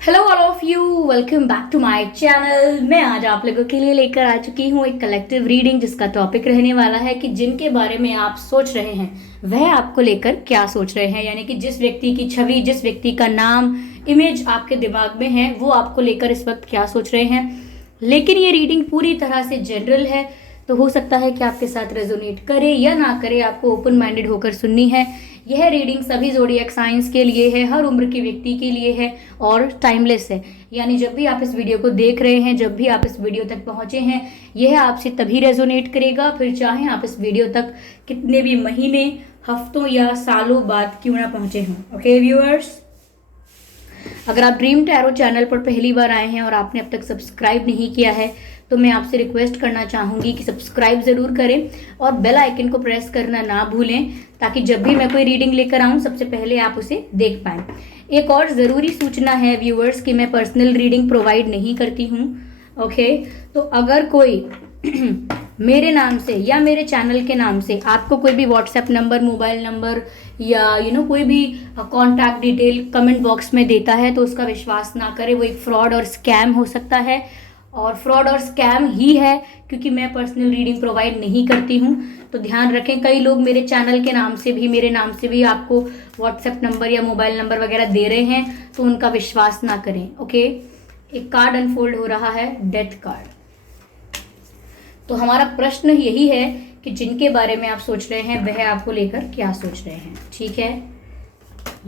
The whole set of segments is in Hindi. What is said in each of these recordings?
Hello all of you, welcome back to my channel. मैं आज आप लोगों के लिए लेकर आ चुकी हूँ एक कलेक्टिव रीडिंग जिसका टॉपिक रहने वाला है कि जिनके बारे में आप सोच रहे हैं वह आपको लेकर क्या सोच रहे हैं। यानी कि जिस व्यक्ति की छवि, जिस व्यक्ति का नाम, इमेज आपके दिमाग में है वो आपको लेकर इस वक्त क्या सोच रहे हैं। लेकिन ये रीडिंग पूरी तरह से जनरल है, तो हो सकता है कि आपके साथ रेजोनेट करे या ना करे, आपको ओपन माइंडेड होकर सुननी है। यह रीडिंग सभी ज़ोडिएक साइंस के लिए है, हर उम्र के व्यक्ति के लिए है और टाइमलेस है। यानी जब भी आप इस वीडियो को देख रहे हैं, जब भी आप इस वीडियो तक पहुंचे हैं, यह आपसे तभी रेजोनेट करेगा, फिर चाहे आप इस वीडियो तक कितने भी महीने, हफ्तों या सालों बाद क्यों ना पहुंचे हों। ओके व्यूअर्स, अगर आप ड्रीम टैरो चैनल पर पहली बार आए हैं और आपने अब तक सब्सक्राइब नहीं किया है तो मैं आपसे रिक्वेस्ट करना चाहूँगी कि सब्सक्राइब ज़रूर करें और बेल आइकन को प्रेस करना ना भूलें, ताकि जब भी मैं कोई रीडिंग लेकर आऊँ सबसे पहले आप उसे देख पाएँ। एक और ज़रूरी सूचना है व्यूअर्स कि मैं पर्सनल रीडिंग प्रोवाइड नहीं करती हूँ। ओके, तो अगर कोई मेरे नाम से या मेरे चैनल के नाम से आपको कोई भी व्हाट्सएप नंबर, मोबाइल नंबर या कोई भी कॉन्टैक्ट डिटेल कमेंट बॉक्स में देता है तो उसका विश्वास ना करें। वो एक फ्रॉड और स्कैम हो सकता है, और फ्रॉड और स्कैम ही है क्योंकि मैं पर्सनल रीडिंग प्रोवाइड नहीं करती हूँ। तो ध्यान रखें, कई लोग मेरे चैनल के नाम से भी, मेरे नाम से भी आपको व्हाट्सएप नंबर या मोबाइल नंबर वगैरह दे रहे हैं, तो उनका विश्वास ना करें। ओके, एक कार्ड अनफोल्ड हो रहा है, डेथ कार्ड। तो हमारा प्रश्न यही है कि जिनके बारे में आप सोच रहे हैं वह आपको लेकर क्या सोच रहे हैं। ठीक है,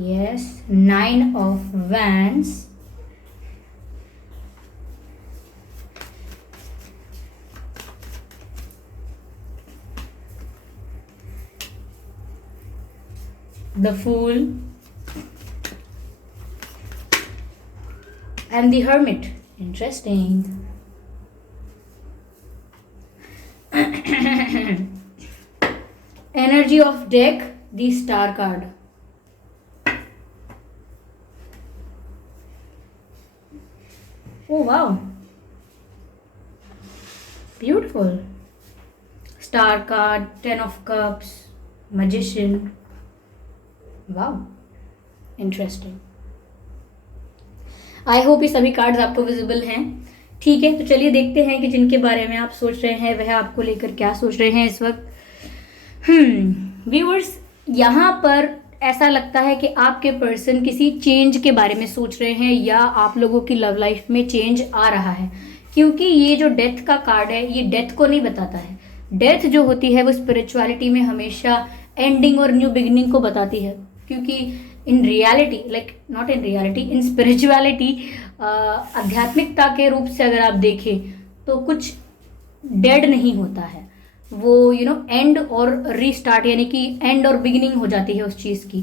yes, 9 of wands, the Fool, and the Hermit. Interesting. Energy of deck, the Star card. Oh wow, beautiful. Star card, 10 of cups, Magician. वाह, इंटरेस्टिंग। आई होप ये सभी कार्ड्स आपको विजिबल हैं। ठीक है, तो चलिए देखते हैं कि जिनके बारे में आप सोच रहे हैं वह आपको लेकर क्या सोच रहे हैं इस वक्त। व्यूअर्स, यहाँ पर ऐसा लगता है कि आपके पर्सन किसी चेंज के बारे में सोच रहे हैं या आप लोगों की लव लाइफ में चेंज आ रहा है, क्योंकि ये जो डेथ का कार्ड है ये डेथ को नहीं बताता है। डेथ जो होती है वो स्पिरिचुअलिटी में हमेशा एंडिंग और न्यू बिगिनिंग को बताती है, क्योंकि in reality, like not in reality, in spirituality, आध्यात्मिकता के रूप से अगर आप देखें तो कुछ डेड नहीं होता है, वो एंड और रीस्टार्ट, यानी कि एंड और बिगिनिंग हो जाती है उस चीज़ की।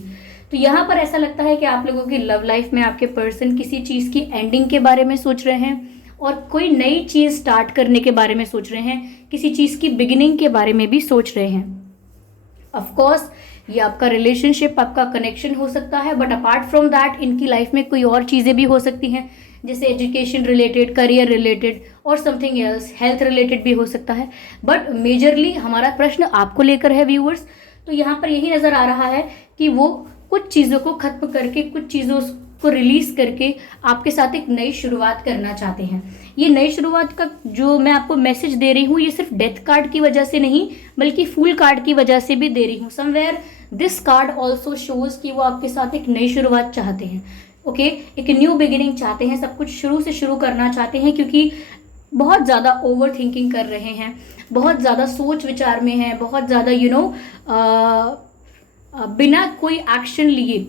तो यहाँ पर ऐसा लगता है कि आप लोगों की लव लाइफ में आपके पर्सन किसी चीज़ की एंडिंग के बारे में सोच रहे हैं और कोई नई चीज़ स्टार्ट करने के बारे में सोच रहे हैं, किसी चीज़ की बिगिनिंग के बारे में भी सोच रहे हैं। ऑफ कोर्स ये आपका रिलेशनशिप, आपका कनेक्शन हो सकता है, बट अपार्ट फ्रॉम दैट इनकी लाइफ में कोई और चीज़ें भी हो सकती हैं, जैसे एजुकेशन रिलेटेड, करियर रिलेटेड और समथिंग एल्स, हेल्थ रिलेटेड भी हो सकता है। बट मेजरली हमारा प्रश्न आपको लेकर है व्यूअर्स। तो यहाँ पर यही नज़र आ रहा है कि वो कुछ चीज़ों को खत्म करके, कुछ चीज़ों को रिलीज करके आपके साथ एक नई शुरुआत करना चाहते हैं। ये नई शुरुआत का जो मैं आपको मैसेज दे रही हूँ ये सिर्फ डेथ कार्ड की वजह से नहीं बल्कि फूल कार्ड की वजह से भी दे रही हूँ। Somewhere this card also shows कि वो आपके साथ एक नई शुरुआत चाहते हैं। ओके, एक न्यू बिगिनिंग चाहते हैं, सब कुछ शुरू से शुरू करना चाहते हैं, क्योंकि बहुत ज़्यादा ओवर थिंकिंग कर रहे हैं, बहुत ज़्यादा सोच विचार में हैं, बहुत ज़्यादा बिना कोई एक्शन लिए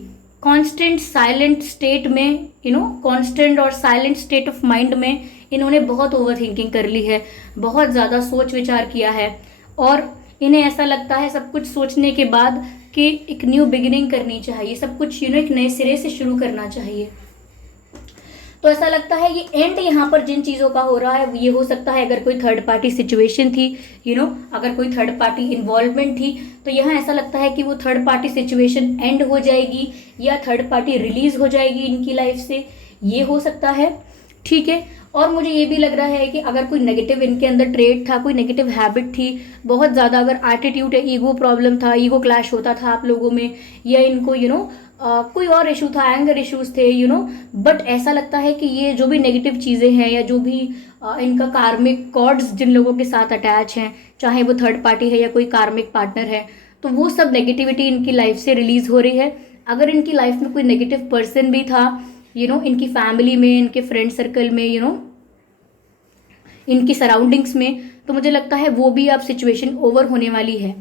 कांस्टेंट साइलेंट स्टेट में, कांस्टेंट और साइलेंट स्टेट ऑफ माइंड में इन्होंने बहुत ओवर थिंकिंग कर ली है, बहुत ज़्यादा सोच विचार किया है और इन्हें ऐसा लगता है सब कुछ सोचने के बाद कि एक न्यू बिगिनिंग करनी चाहिए, सब कुछ एक नए सिरे से शुरू करना चाहिए। तो ऐसा लगता है ये एंड यहाँ पर जिन चीज़ों का हो रहा है ये हो सकता है अगर कोई थर्ड पार्टी सिचुएशन थी, अगर कोई थर्ड पार्टी इन्वॉल्वमेंट थी तो यहाँ ऐसा लगता है कि वो थर्ड पार्टी सिचुएशन एंड हो जाएगी या थर्ड पार्टी रिलीज हो जाएगी इनकी लाइफ से, ये हो सकता है। ठीक है, और मुझे ये भी लग रहा है कि अगर कोई नेगेटिव इनके अंदर ट्रेड था, कोई नेगेटिव हैबिट थी, बहुत ज़्यादा अगर एटीट्यूड, ईगो प्रॉब्लम था, ईगो क्लैश होता था आप लोगों में, या इनको कोई और इशू था, एंगर इश्यूज थे, बट ऐसा लगता है कि ये जो भी नेगेटिव चीज़ें हैं या जो भी इनका कार्मिक कॉर्ड्स जिन लोगों के साथ अटैच हैं, चाहे वो थर्ड पार्टी है या कोई कार्मिक पार्टनर है, तो वो सब नेगेटिविटी इनकी लाइफ से रिलीज हो रही है। अगर इनकी लाइफ में कोई नेगेटिव पर्सन भी था, इनकी फैमिली में, इनके फ्रेंड सर्कल में, इनकी सराउंडिंग्स में, तो मुझे लगता है वो भी अब सिचुएशन ओवर होने वाली है।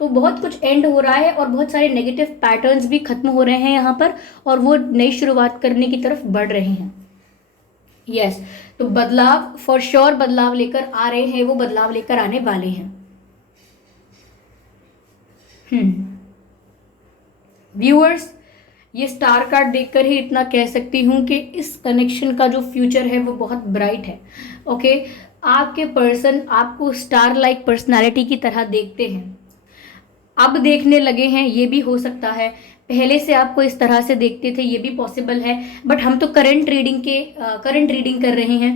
तो बहुत कुछ एंड हो रहा है और बहुत सारे नेगेटिव पैटर्न्स भी खत्म हो रहे हैं यहाँ पर, और वो नई शुरुआत करने की तरफ बढ़ रहे हैं। यस, तो बदलाव फॉर श्योर बदलाव लेकर आ रहे हैं, वो बदलाव लेकर आने वाले हैं। व्यूअर्स, ये स्टार कार्ड देखकर ही इतना कह सकती हूँ कि इस कनेक्शन का जो फ्यूचर है वो बहुत ब्राइट है। ओके, आपके पर्सन आपको स्टार लाइक पर्सनालिटी की तरह देखते हैं, अब देखने लगे हैं, ये भी हो सकता है। पहले से आपको इस तरह से देखते थे, ये भी पॉसिबल है। बट हम तो करंट रीडिंग कर रहे हैं,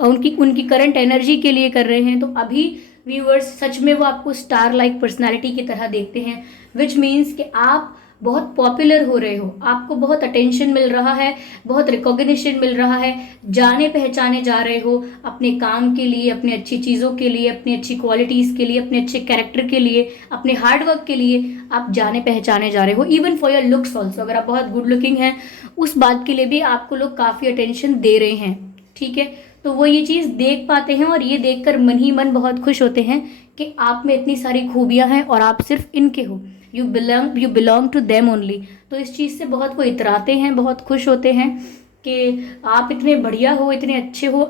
उनकी करंट एनर्जी के लिए कर रहे हैं। तो अभी व्यूअर्स सच में वो आपको स्टार लाइक पर्सनालिटी की तरह देखते हैं, विच मीन्स कि आप बहुत पॉपुलर हो रहे हो, आपको बहुत अटेंशन मिल रहा है, बहुत रिकॉग्निशन मिल रहा है, जाने पहचाने जा रहे हो अपने काम के लिए, अपने अच्छी चीज़ों के लिए, अपनी अच्छी क्वालिटीज़ के लिए, अपने अच्छे कैरेक्टर के लिए, अपने हार्डवर्क के लिए आप जाने पहचाने जा रहे हो। Even for your looks also, अगर आप बहुत गुड लुकिंग हैं उस बात के लिए भी आपको लोग काफ़ी अटेंशन दे रहे हैं। ठीक है, तो वो ये चीज़ देख पाते हैं और ये देखकर मन ही मन बहुत खुश होते हैं कि आप में इतनी सारी खूबियाँ हैं और आप सिर्फ इनके हो, you belong to them only. तो इस चीज़ से बहुत वो इतराते हैं, बहुत खुश होते हैं कि आप इतने बढ़िया हो, इतने अच्छे हो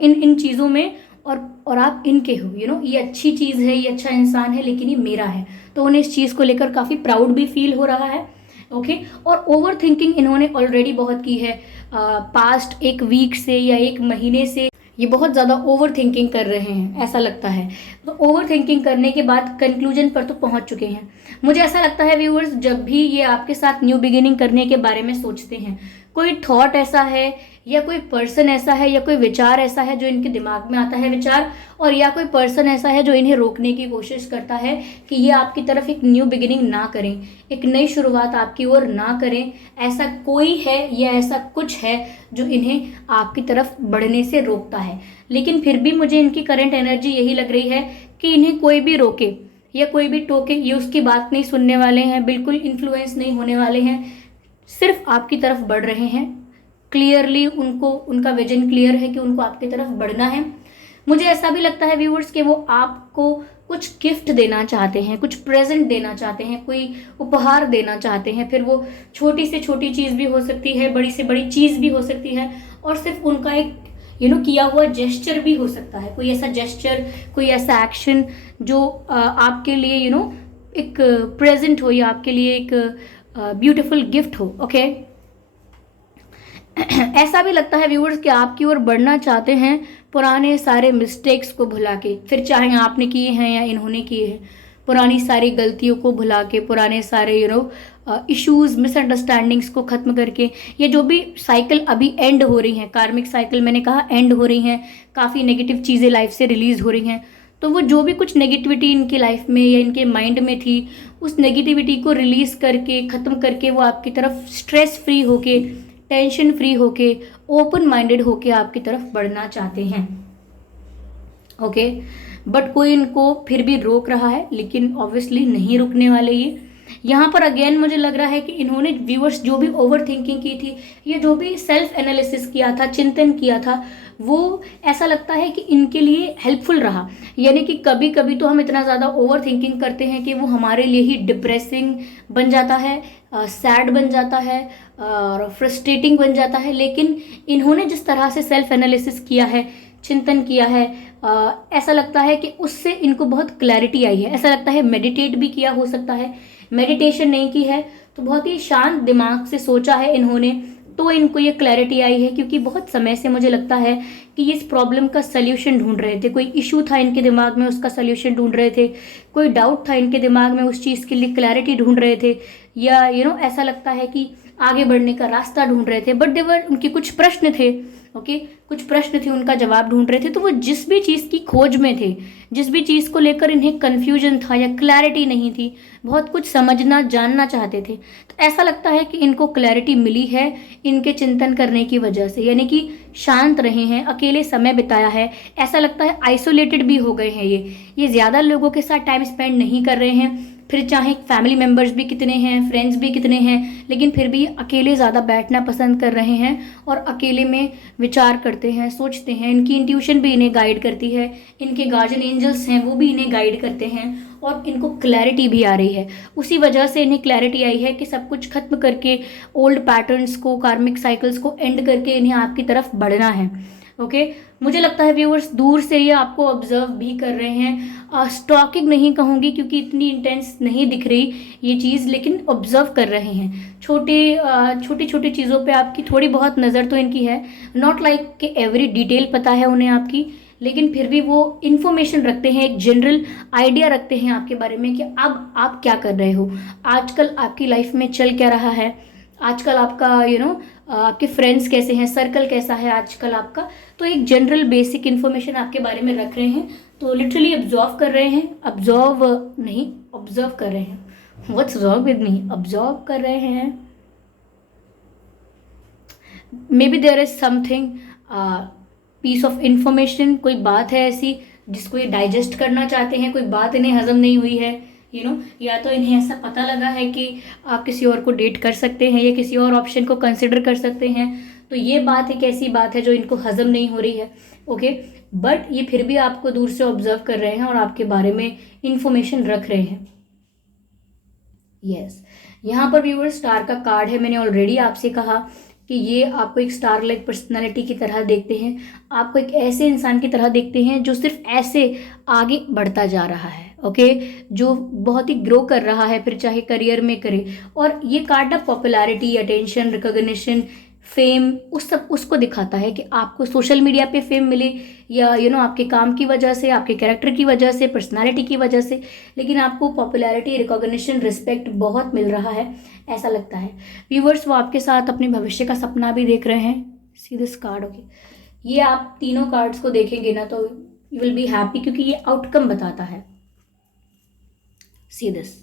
इन चीज़ों में, और आप इनके हो। ये अच्छी चीज़ है, ये अच्छा इंसान है, लेकिन ये मेरा है। तो उन्हें इस चीज़ को लेकर काफ़ी प्राउड भी फील हो रहा है। ओके, और ओवर थिंकिंग इन्होंने ऑलरेडी बहुत की है, पास्ट एक वीक से या एक महीने से ये बहुत ज़्यादा ओवर थिंकिंग कर रहे हैं, ऐसा लगता है। तो ओवर थिंकिंग करने के बाद कंक्लूजन पर तो पहुंच चुके हैं। मुझे ऐसा लगता है व्यूअर्स, जब भी ये आपके साथ न्यू बिगिनिंग करने के बारे में सोचते हैं, कोई थॉट ऐसा है या कोई पर्सन ऐसा है या कोई विचार ऐसा है जो इनके दिमाग में आता है विचार, और या कोई पर्सन ऐसा है जो इन्हें रोकने की कोशिश करता है कि ये आपकी तरफ एक न्यू बिगिनिंग ना करें, एक नई शुरुआत आपकी ओर ना करें। ऐसा कोई है या ऐसा कुछ है जो इन्हें आपकी तरफ बढ़ने से रोकता है। लेकिन फिर भी मुझे इनकी करंट एनर्जी यही लग रही है कि इन्हें कोई भी रोके या कोई भी टोके, ये उसकी बात नहीं सुनने वाले हैं, बिल्कुल इन्फ्लुएंस नहीं होने वाले हैं, सिर्फ आपकी तरफ बढ़ रहे हैं। क्लियरली उनका विजन क्लियर है कि उनको आपकी तरफ बढ़ना है। मुझे ऐसा भी लगता है व्यूअर्स कि वो आपको कुछ गिफ्ट देना चाहते हैं, कुछ प्रेजेंट देना चाहते हैं, कोई उपहार देना चाहते हैं। फिर वो छोटी से छोटी चीज़ भी हो सकती है, बड़ी से बड़ी चीज़ भी हो सकती है, और सिर्फ उनका एक किया हुआ जेस्चर भी हो सकता है। कोई ऐसा जेस्चर, कोई ऐसा एक्शन जो आपके लिए एक प्रेजेंट हो या आपके लिए एक ब्यूटीफुल गिफ्ट हो। ओके, ऐसा भी लगता है व्यूअर्स कि आपकी ओर बढ़ना चाहते हैं पुराने सारे मिस्टेक्स को भुला के, फिर चाहे आपने किए हैं या इन्होंने किए हैं, पुरानी सारी गलतियों को भुला के, पुराने सारे इश्यूज, मिसअंडरस्टैंडिंग्स को ख़त्म करके, ये जो भी साइकिल अभी एंड हो रही हैं, कार्मिक साइकिल मैंने कहा एंड हो रही हैं, काफ़ी नेगेटिव चीज़ें लाइफ से रिलीज़ हो रही हैं। तो वो जो भी कुछ नेगेटिविटी इनकी लाइफ में या इनके माइंड में थी, उस नेगेटिविटी को रिलीज़ करके, ख़त्म करके, वो आपकी तरफ स्ट्रेस फ्री होके, टेंशन फ्री होके, ओपन माइंडेड होके आपकी तरफ बढ़ना चाहते हैं। ओके, बट कोई इनको फिर भी रोक रहा है, लेकिन ऑब्वियसली नहीं रुकने वाले ये। यहाँ पर अगेन मुझे लग रहा है कि इन्होंने व्यूअर्स जो भी ओवर थिंकिंग की थी, ये जो भी सेल्फ एनालिसिस किया था, चिंतन किया था, वो ऐसा लगता है कि इनके लिए हेल्पफुल रहा। यानी कि कभी कभी तो हम इतना ज़्यादा ओवर थिंकिंग करते हैं कि वो हमारे लिए ही डिप्रेसिंग बन जाता है, सैड बन जाता है और फ्रस्ट्रेटिंग बन जाता है। लेकिन इन्होंने जिस तरह से सेल्फ एनालिसिस किया है, चिंतन किया है, ऐसा लगता है कि उससे इनको बहुत क्लैरिटी आई है। ऐसा लगता है मेडिटेट भी किया हो सकता है, मेडिटेशन नहीं की है तो बहुत ही शांत दिमाग से सोचा है इन्होंने, तो इनको ये क्लैरिटी आई है। क्योंकि बहुत समय से मुझे लगता है कि ये इस प्रॉब्लम का सल्यूशन ढूंढ रहे थे, कोई इशू था इनके दिमाग में, उसका सल्यूशन ढूंढ रहे थे, कोई डाउट था इनके दिमाग में, उस चीज़ के लिए क्लैरिटी ढूंढ रहे थे, या ऐसा लगता है कि आगे बढ़ने का रास्ता ढूंढ रहे थे, बट देवर उनके कुछ प्रश्न थे। ओके, कुछ प्रश्न थे, उनका जवाब ढूंढ रहे थे। तो वो जिस भी चीज़ की खोज में थे, जिस भी चीज़ को लेकर इन्हें कन्फ्यूजन था या क्लैरिटी नहीं थी, बहुत कुछ समझना जानना चाहते थे, तो ऐसा लगता है कि इनको क्लैरिटी मिली है इनके चिंतन करने की वजह से। यानी कि शांत रहे हैं, अकेले समय बिताया है, ऐसा लगता है आइसोलेटेड भी हो गए हैं ये ज़्यादा लोगों के साथ टाइम स्पेंड नहीं कर रहे हैं। फिर चाहे फैमिली मेम्बर्स भी कितने हैं, फ्रेंड्स भी कितने हैं, लेकिन फिर भी अकेले ज़्यादा बैठना पसंद कर रहे हैं और अकेले में विचार करते हैं, सोचते हैं। इनकी इंट्यूशन भी इन्हें गाइड करती है, इनके गार्जियन एंजल्स हैं वो भी इन्हें गाइड करते हैं, और इनको क्लैरिटी भी आ रही है। उसी वजह से इन्हें क्लैरिटी आई है कि सब कुछ खत्म करके, ओल्ड पैटर्न्स को, कार्मिक साइकिल्स को एंड करके इन्हें आपकी तरफ बढ़ना है। ओके, मुझे लगता है व्यूअर्स दूर से ये आपको ऑब्जर्व भी कर रहे हैं। स्टॉकिंग नहीं कहूँगी क्योंकि इतनी इंटेंस नहीं दिख रही ये चीज़, लेकिन ऑब्जर्व कर रहे हैं। छोटी छोटी चीज़ों पे आपकी थोड़ी बहुत नज़र तो इनकी है, नॉट लाइक कि एवरी डिटेल पता है उन्हें आपकी, लेकिन फिर भी वो इन्फॉर्मेशन रखते हैं, एक जनरल आइडिया रखते हैं आपके बारे में कि अब आप क्या कर रहे हो, आजकल आपकी लाइफ में चल क्या रहा है, आजकल आपका आपके फ्रेंड्स कैसे हैं, सर्कल कैसा है आजकल आपका। तो एक जनरल बेसिक इन्फॉर्मेशन आपके बारे में रख रहे हैं। तो लिटरली ऑब्जर्व कर रहे हैं, ऑब्जर्व नहीं, ऑब्जर्व कर रहे हैं। What's wrong with me, observe कर रहे हैं। Maybe there is something piece of information, कोई बात है ऐसी जिसको ये डाइजेस्ट करना चाहते हैं, कोई बात इन्हें हजम नहीं हुई है, या तो इन्हें ऐसा पता लगा है कि आप किसी और को डेट कर सकते हैं या किसी और ऑप्शन को कंसिडर कर सकते हैं। तो ये बात एक ऐसी बात है जो इनको हजम नहीं हो रही है। ओके, बट ये फिर भी आपको दूर से ऑब्जर्व कर रहे हैं और आपके बारे में इंफॉर्मेशन रख रहे हैं। यस, यहाँ पर व्यूअर स्टार का कार्ड है। मैंने ऑलरेडी आपसे कहा कि ये आपको एक स्टार लाइक पर्सनालिटी की तरह देखते हैं, आपको एक ऐसे इंसान की तरह देखते हैं जो सिर्फ ऐसे आगे बढ़ता जा रहा है। ओके, जो बहुत ही ग्रो कर रहा है, फिर चाहे करियर में करे। और ये कार्ड ना पॉपुलैरिटी, अटेंशन, रिकॉग्निशन, फेम, उसको दिखाता है कि आपको सोशल मीडिया पे फेम मिले या आपके काम की वजह से, आपके कैरेक्टर की वजह से, पर्सनालिटी की वजह से, लेकिन आपको पॉपुलैरिटी, रिकॉग्निशन, रिस्पेक्ट बहुत मिल रहा है ऐसा लगता है। व्यूवर्स वो आपके साथ अपने भविष्य का सपना भी देख रहे हैं। See this card. ओके, ये आप तीनों कार्ड्स को देखेंगे ना तो यू विल बी हैप्पी, क्योंकि ये आउटकम बताता है। See this.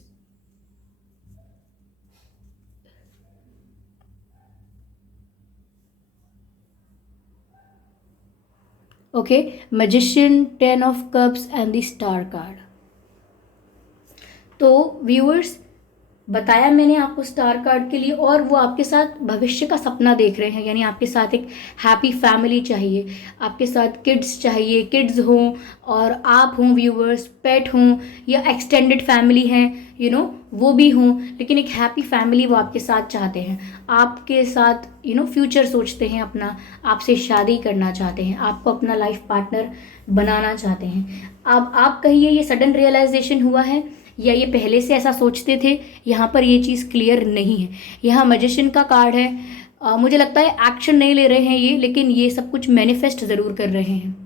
Okay, magician, 10 of cups and the star card. तो व्यूअर्स बताया मैंने आपको स्टार कार्ड के लिए, और वो आपके साथ भविष्य का सपना देख रहे हैं, यानी आपके साथ एक हैप्पी फैमिली चाहिए, आपके साथ किड्स चाहिए, किड्स हों और आप हों व्यूअर्स, पेट हों या एक्सटेंडेड फैमिली हैं, वो भी हों, लेकिन एक हैप्पी फैमिली वो आपके साथ चाहते हैं, आपके साथ फ्यूचर सोचते हैं अपना, आपसे शादी करना चाहते हैं, आपको अपना लाइफ पार्टनर बनाना चाहते हैं। अब आप कहिए ये सडन रियलाइजेशन हुआ है या ये पहले से ऐसा सोचते थे, यहाँ पर ये चीज़ क्लियर नहीं है। यहाँ मैजिशियन का कार्ड है। मुझे लगता है एक्शन नहीं ले रहे हैं ये, लेकिन ये सब कुछ मैनिफेस्ट ज़रूर कर रहे हैं।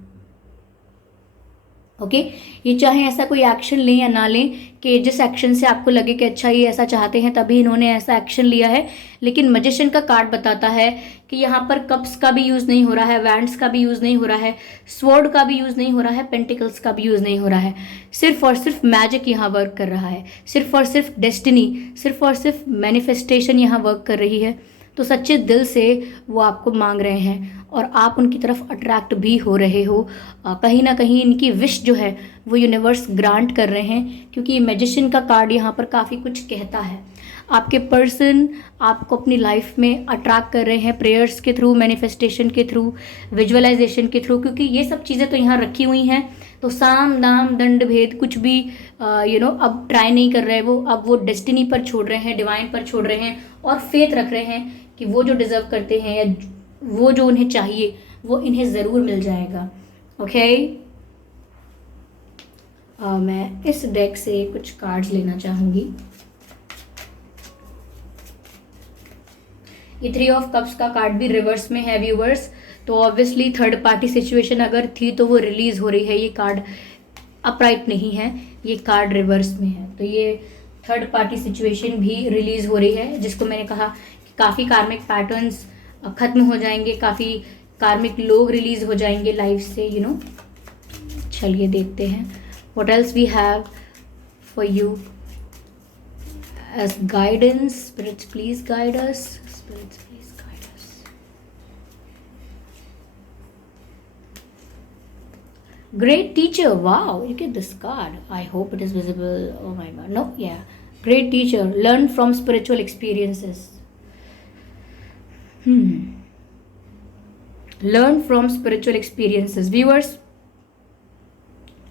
ओके, ये चाहे ऐसा कोई एक्शन लें या ना लें, कि जिस एक्शन से आपको लगे कि अच्छा ये ऐसा चाहते हैं तभी इन्होंने ऐसा एक्शन लिया है, लेकिन मैजिशियन का कार्ड बताता है कि यहाँ पर कप्स का भी यूज़ नहीं हो रहा है, वैंड्स का भी यूज़ नहीं हो रहा है, स्वॉर्ड का भी यूज़ नहीं हो रहा है, पेंटिकल्स का भी यूज़ नहीं हो रहा है। सिर्फ और सिर्फ मैजिक यहाँ वर्क कर रहा है, सिर्फ और सिर्फ डेस्टिनी, सिर्फ और सिर्फ मैनिफेस्टेशन यहाँ वर्क कर रही है। तो सच्चे दिल से वो आपको मांग रहे हैं और आप उनकी तरफ अट्रैक्ट भी हो रहे हो। कहीं ना कहीं इनकी विश जो है वो यूनिवर्स ग्रांट कर रहे हैं, क्योंकि मैजिशियन का कार्ड यहाँ पर काफ़ी कुछ कहता है। आपके पर्सन आपको अपनी लाइफ में अट्रैक्ट कर रहे हैं प्रेयर्स के थ्रू, मैनिफेस्टेशन के थ्रू, विजुअलाइजेशन के थ्रू, क्योंकि ये सब चीज़ें तो यहाँ रखी हुई हैं। तो साम दाम दंड भेद कुछ भी अब ट्राई नहीं कर रहे वो, अब वो डेस्टिनी पर छोड़ रहे हैं, डिवाइन पर छोड़ रहे हैं और फेथ रख रहे हैं कि वो जो डिज़र्व करते हैं या वो जो उन्हें चाहिए वो इन्हें ज़रूर मिल जाएगा। ओके, मैं इस डेक से कुछ कार्ड्स लेना चाहूँगी। ये 3 ऑफ कप्स का कार्ड भी रिवर्स में है व्यूवर्स, तो ऑब्वियसली थर्ड पार्टी सिचुएशन अगर थी तो वो रिलीज़ हो रही है। ये कार्ड अपराइट नहीं है, ये कार्ड रिवर्स में है, तो ये थर्ड पार्टी सिचुएशन भी रिलीज़ हो रही है, जिसको मैंने कहा काफ़ी कार्मिक पैटर्न्स ख़त्म हो जाएंगे, काफ़ी कार्मिक लोग रिलीज हो जाएंगे लाइफ से, यू नो। चलिए देखते हैं what else we have for you as guidance. Spirits please guide us, spirits please guide us. Great teacher, wow, you get this card. I hope it is visible. Oh my god, no, yeah. Great teacher, learn from spiritual experiences. Learn from spiritual experiences. Viewers,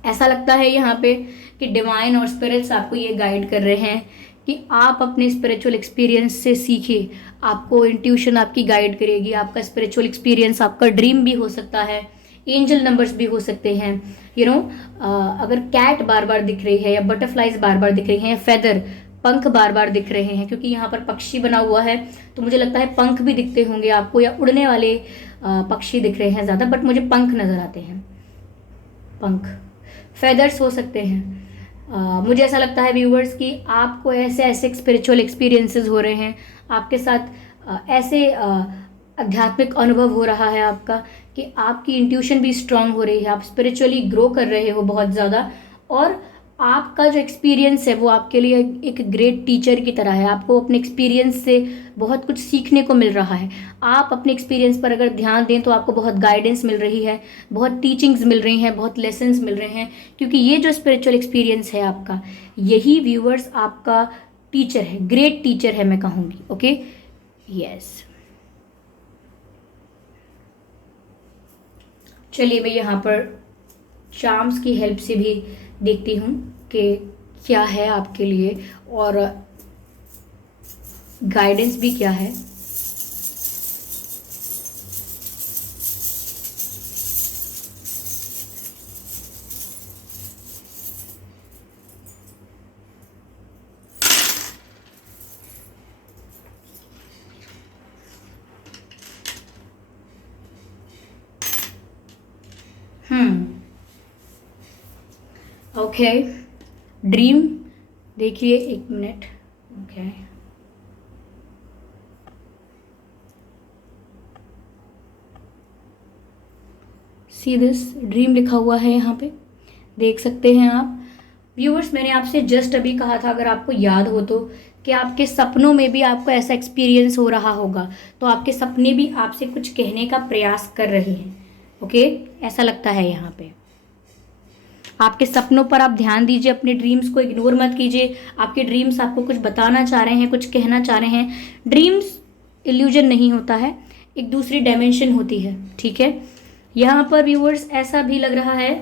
ऐसा लगता है यहाँ पे कि डिवाइन और स्पिरिट्स आपको ये गाइड कर रहे हैं कि आप अपने स्पिरिचुअल एक्सपीरियंस से सीखिए। आपको इंट्यूशन आपकी गाइड करेगी। आपका स्पिरिचुअल एक्सपीरियंस आपका ड्रीम भी हो सकता है, एंजल नंबर्स भी हो सकते हैं, यू नो। अगर कैट बार बार दिख रही है या बटरफ्लाइज बार बार दिख रही हैं या फेदर पंख बार बार दिख रहे हैं, क्योंकि यहाँ पर पक्षी बना हुआ है तो मुझे लगता है पंख भी दिखते होंगे आपको, या उड़ने वाले पक्षी दिख रहे हैं ज़्यादा, बट मुझे पंख नज़र आते हैं। पंख, फेदर्स हो सकते हैं। मुझे ऐसा लगता है व्यूवर्स कि आपको ऐसे ऐसे स्पिरिचुअल एक्सपीरियंसेस हो रहे हैं, आपके साथ ऐसे आध्यात्मिक अनुभव हो रहा है आपका कि आपकी इंट्यूशन भी स्ट्रांग हो रही है, आप स्पिरिचुअली ग्रो कर रहे हो बहुत ज़्यादा, और आपका जो एक्सपीरियंस है वो आपके लिए एक ग्रेट टीचर की तरह है। आपको अपने एक्सपीरियंस से बहुत कुछ सीखने को मिल रहा है। आप अपने एक्सपीरियंस पर अगर ध्यान दें तो आपको बहुत गाइडेंस मिल रही है, बहुत टीचिंग्स मिल रही हैं, बहुत लेसन्स मिल रहे हैं, क्योंकि ये जो स्पिरिचुअल एक्सपीरियंस है आपका, यही व्यूअर्स आपका टीचर है, ग्रेट टीचर है मैं कहूँगी। Okay, yes. चलिए मैं यहाँ पर चार्म्स की हेल्प से भी देखती हूँ कि क्या है आपके लिए, और गाइडेंस भी क्या है। ओके, ड्रीम देखिए, एक minute. Okay, see this dream लिखा हुआ है यहाँ पे, देख सकते हैं आप व्यूअर्स। मैंने आपसे जस्ट अभी कहा था, अगर आपको याद हो तो, कि आपके सपनों में भी आपको ऐसा एक्सपीरियंस हो रहा होगा, तो आपके सपने भी आपसे कुछ कहने का प्रयास कर रहे हैं। ओके, ऐसा लगता है यहाँ पे। आपके सपनों पर आप ध्यान दीजिए, अपने ड्रीम्स को इग्नोर मत कीजिए। आपके ड्रीम्स आपको कुछ बताना चाह रहे हैं, कुछ कहना चाह रहे हैं। ड्रीम्स इल्यूजन नहीं होता है, एक दूसरी डायमेंशन होती है, ठीक है। यहाँ पर व्यूअर्स ऐसा भी लग रहा है,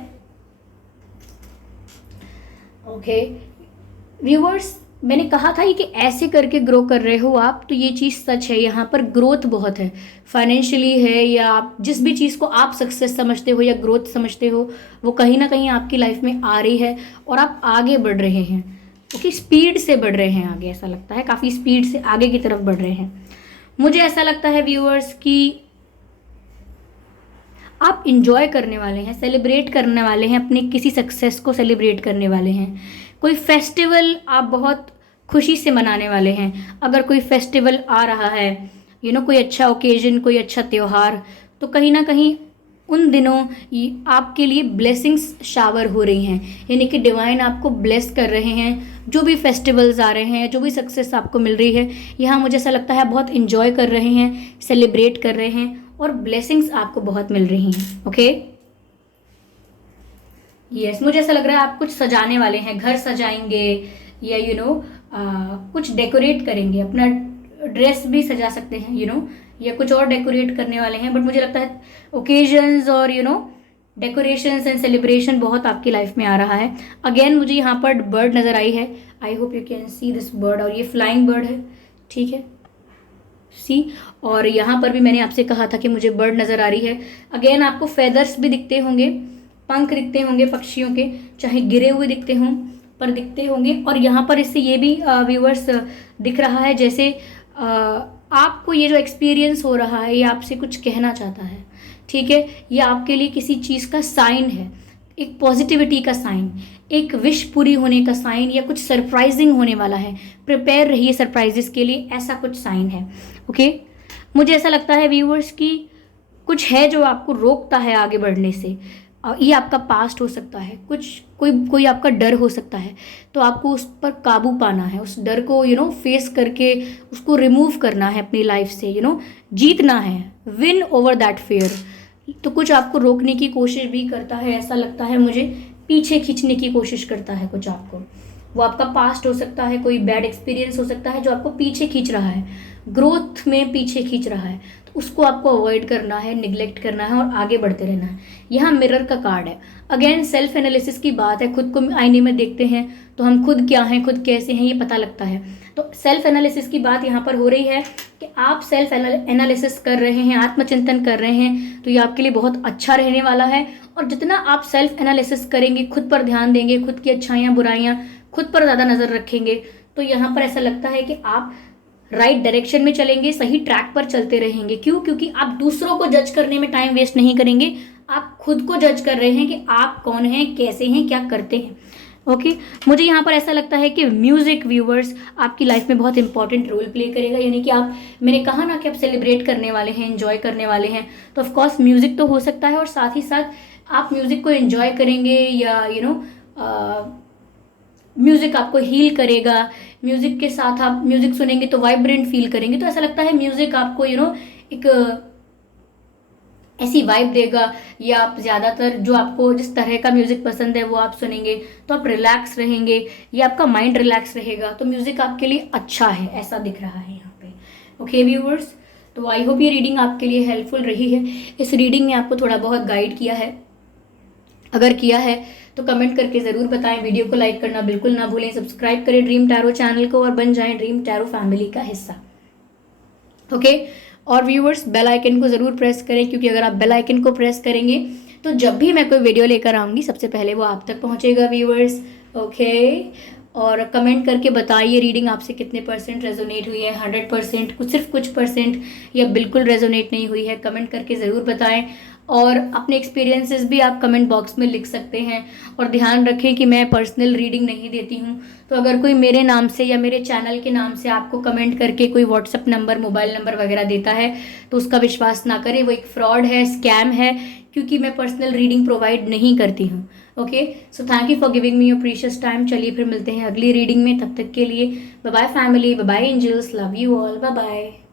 ओके व्यूअर्स, मैंने कहा था कि ऐसे करके ग्रो कर रहे हो आप, तो ये चीज़ सच है। यहाँ पर ग्रोथ बहुत है, फाइनेंशियली है, या आप जिस भी चीज़ को आप सक्सेस समझते हो या ग्रोथ समझते हो, वो कहीं ना कहीं आपकी लाइफ में आ रही है और आप आगे बढ़ रहे हैं। ओके, स्पीड से बढ़ रहे हैं आगे, ऐसा लगता है काफ़ी स्पीड से आगे की तरफ बढ़ रहे हैं। मुझे ऐसा लगता है व्यूअर्स कि आप इंजॉय करने वाले हैं, सेलिब्रेट करने वाले हैं, अपने किसी सक्सेस को सेलिब्रेट करने वाले हैं। कोई फेस्टिवल आप बहुत खुशी से मनाने वाले हैं। अगर कोई फेस्टिवल आ रहा है, यू नो, कोई अच्छा ओकेजन, कोई अच्छा त्यौहार, तो कहीं ना कहीं उन दिनों आपके लिए ब्लेसिंग्स शावर हो रही हैं, यानी कि डिवाइन आपको ब्लेस कर रहे हैं। जो भी फेस्टिवल्स आ रहे हैं, जो भी सक्सेस आपको मिल रही है, यहाँ मुझे ऐसा लगता है बहुत इंजॉय कर रहे हैं, सेलिब्रेट कर रहे हैं, और ब्लेसिंग्स आपको बहुत मिल रही हैं। ओके, यस, मुझे ऐसा लग रहा है आप कुछ सजाने वाले हैं, घर सजाएंगे, या यू नो कुछ डेकोरेट करेंगे, अपना ड्रेस भी सजा सकते हैं, यू नो, या कुछ और डेकोरेट करने वाले हैं। बट मुझे लगता है ओकेजन्स और you know decorations and celebration बहुत आपकी लाइफ में आ रहा है। अगेन मुझे यहाँ पर बर्ड नज़र आई है, I hope you can see this bird, और ये फ्लाइंग बर्ड है, ठीक है, सी। और यहाँ पर भी मैंने आपसे कहा था कि मुझे बर्ड नज़र आ रही है। अगेन आपको फेदर्स भी दिखते होंगे, पंख दिखते होंगे पक्षियों के, चाहे गिरे हुए दिखते हों पर दिखते होंगे। और यहाँ पर इससे ये भी व्यूअर्स दिख रहा है जैसे आपको ये जो एक्सपीरियंस हो रहा है ये आपसे कुछ कहना चाहता है, ठीक है। ये आपके लिए किसी चीज़ का साइन है, एक पॉजिटिविटी का साइन, एक विश पूरी होने का साइन, या कुछ सरप्राइजिंग होने वाला है। प्रिपेयर रहिए सरप्राइजेस के लिए, ऐसा कुछ साइन है। ओके। मुझे ऐसा लगता है व्यूअर्स कि कुछ है जो आपको रोकता है आगे बढ़ने से। ये आपका पास्ट हो सकता है, कुछ कोई कोई आपका डर हो सकता है, तो आपको उस पर काबू पाना है, उस डर को फेस करके उसको रिमूव करना है अपनी लाइफ से, जीतना है, विन ओवर दैट फियर। तो कुछ आपको रोकने की कोशिश भी करता है, ऐसा लगता है मुझे, पीछे खींचने की कोशिश करता है कुछ आपको। वो आपका पास्ट हो सकता है, कोई बैड एक्सपीरियंस हो सकता है जो आपको पीछे खींच रहा है, ग्रोथ में पीछे खींच रहा है। तो उसको आपको अवॉइड करना है, निग्लेक्ट करना है और आगे बढ़ते रहना है। यहाँ मिरर का कार्ड है, अगेन सेल्फ एनालिसिस की बात है। खुद को आईने में देखते हैं तो हम खुद क्या हैं, खुद कैसे हैं, ये पता लगता है। तो सेल्फ एनालिसिस की बात यहाँ पर हो रही है कि आप सेल्फ एनालिसिस कर रहे हैं, आत्मचिंतन कर रहे हैं, तो ये आपके लिए बहुत अच्छा रहने वाला है। और जितना आप सेल्फ एनालिसिस करेंगे, खुद पर ध्यान देंगे, खुद की अच्छाइयाँ बुराइयाँ खुद पर ज़्यादा नज़र रखेंगे, तो यहाँ पर ऐसा लगता है कि आप राइट डायरेक्शन में चलेंगे, सही ट्रैक पर चलते रहेंगे। क्यों? क्योंकि आप दूसरों को जज करने में टाइम वेस्ट नहीं करेंगे, आप खुद को जज कर रहे हैं कि आप कौन हैं, कैसे हैं, क्या करते हैं। ओके। मुझे यहाँ पर ऐसा लगता है कि म्यूजिक व्यूअर्स आपकी लाइफ में बहुत इंपॉर्टेंट रोल प्ले करेगा। यानी कि आप, मैंने कहा ना कि आप सेलिब्रेट करने वाले हैं, एंजॉय करने वाले हैं, तो ऑफकोर्स म्यूजिक तो हो सकता है, और साथ ही साथ आप म्यूजिक को एंजॉय करेंगे, या म्यूजिक आपको हील करेगा। म्यूजिक के साथ आप म्यूजिक सुनेंगे तो वाइब्रेंट फील करेंगे। तो ऐसा लगता है म्यूजिक आपको एक ऐसी वाइब देगा, या आप ज़्यादातर जो आपको जिस तरह का म्यूजिक पसंद है वो आप सुनेंगे तो आप रिलैक्स रहेंगे, या आपका माइंड रिलैक्स रहेगा। तो म्यूजिक आपके लिए अच्छा है, ऐसा दिख रहा है यहाँ पे। ओके व्यूअर्स, तो आई होप ये रीडिंग आपके लिए हेल्पफुल रही है। इस रीडिंग ने आपको थोड़ा बहुत गाइड किया है, अगर किया है तो कमेंट करके ज़रूर बताएं। वीडियो को लाइक करना बिल्कुल ना भूलें, सब्सक्राइब करें ड्रीम टैरो चैनल को और बन जाएं ड्रीम टैरो फैमिली का हिस्सा। ओके। और व्यूअर्स, बेल आइकन को ज़रूर प्रेस करें, क्योंकि अगर आप बेल आइकन को प्रेस करेंगे तो जब भी मैं कोई वीडियो लेकर आऊँगी सबसे पहले वो आप तक पहुँचेगा व्यूअर्स। ओके। और कमेंट करके बताइए रीडिंग आपसे कितने परसेंट रेजोनेट हुई है, 100%, कुछ सिर्फ कुछ परसेंट, या बिल्कुल रेजोनेट नहीं हुई है। कमेंट करके ज़रूर बताएं, और अपने एक्सपीरियंसेस भी आप कमेंट बॉक्स में लिख सकते हैं। और ध्यान रखें कि मैं पर्सनल रीडिंग नहीं देती हूँ, तो अगर कोई मेरे नाम से या मेरे चैनल के नाम से आपको कमेंट करके कोई व्हाट्सअप नंबर, मोबाइल नंबर वगैरह देता है तो उसका विश्वास ना करें, वो एक फ्रॉड है, स्कैम है, क्योंकि मैं पर्सनल रीडिंग प्रोवाइड नहीं करती हूँ। Okay. So thank you for giving me your precious time. चलिए फिर मिलते हैं अगली रीडिंग में, तब तक के लिए bye bye family, bye bye angels, love you all, bye bye.